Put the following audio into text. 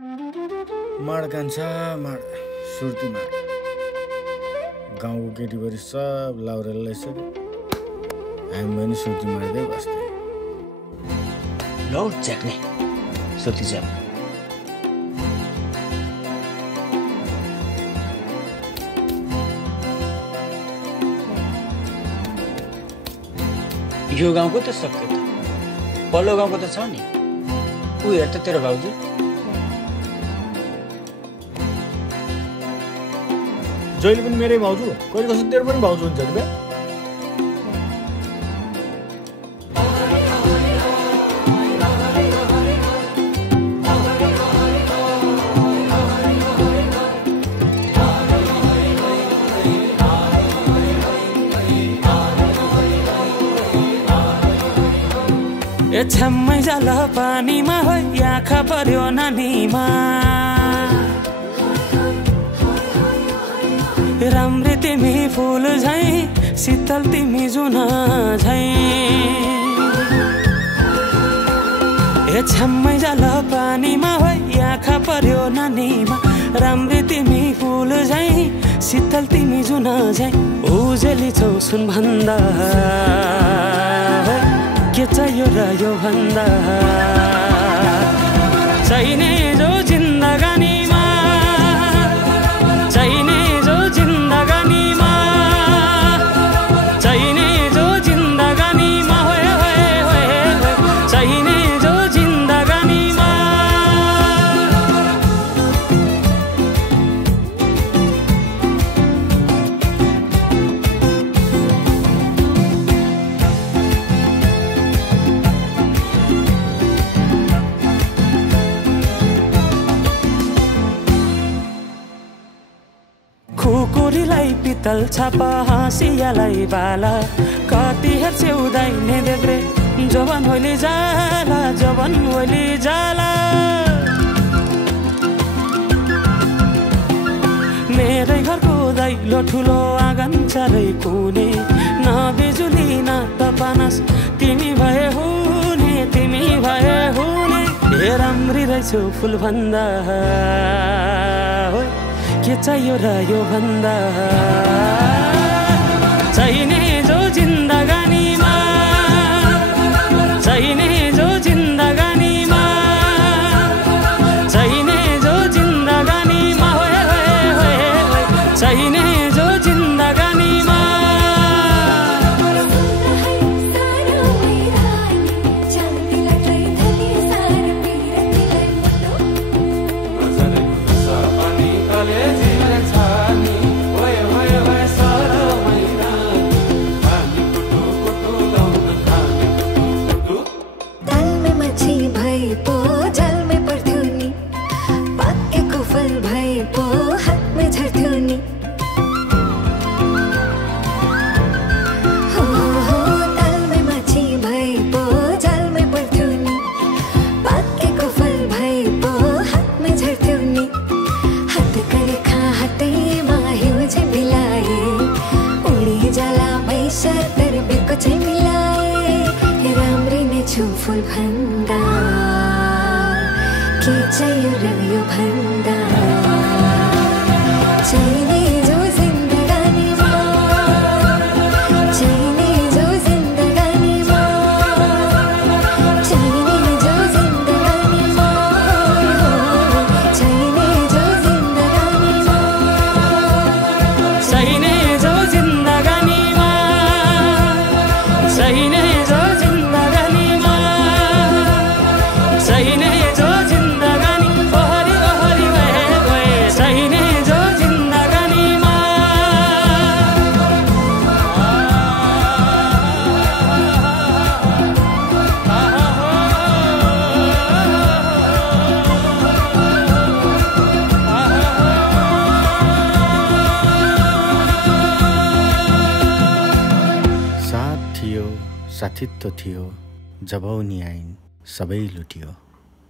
माड कान्छा माड सुर्ती माड गाउँको केटीबरी सब लाउरेल लैसक्यो हामी पनि सुर्ती मार्दै बस्दै लौ च्याक्ने सुर्ती च्याप यो गाउँको त सक्यो त पल्लो गाउँको त छ नि ऊ हेर त तेरो भाउजू जहिले पनि मेरै भाउजू कहिले कसो तेरो पनि भाउजू हुन्छ नि बे ए छम्मै जाल पानीमा हो आँखा पर्यो नानीमा राम्री तिमी फुल झै शीतल तिमी जुन झै ए छम्मै जाल पानीमा हो आँखा पर्यो नानीमा राम्री तिमी फुल झै शीतल तिमी जुन झै उजेली छौ सुन भन्दा के चाहियो र यो भन्दा चाहिने जो जिन्दगानीमा चाहिने जो जिन्दगानीमा चाहिने जो जिन्दगानीमा होए होए होए चाहिने जो जिन्दगानीमा खुकुरीलाई पितल छापा हाँसियालाई बाला कति हेर्छे उदाइने देब्रे जवान होली जाला जवान होली जाला मेरै घरको दैलो ठुलो आँगन चारै कुने न बिजुली न त पानस तिमी भए हुने तिमी भए हुने हे राम्री रहेछौ फुल भन्दा के चाहियो र यो भन्दा चाहिने जो जिन्दगानीमा चाहिने जो जिन्दगानीमा चाहिने जो जिन्दगानीमा होए होए होए चाहिने जो जिन्दगानीमा फुल भन्दा के चाहियो र यो भन्दा चाहिने जो जिन्दगानीमा चाहिने जो जिन्दगानीमा चाहिने जो जिन्दगानीमा चाहिने जो जिन्दगानीमा चाहिने जो जिन्दगानीमा चाहिने जो चाहिने जो जिन्दगानी ओहरी ओहरी भए गए चाहिने जो जिन्दगानीमा साथ थियो साथित्व थियो जब उनी आइन् सबै लुटियो।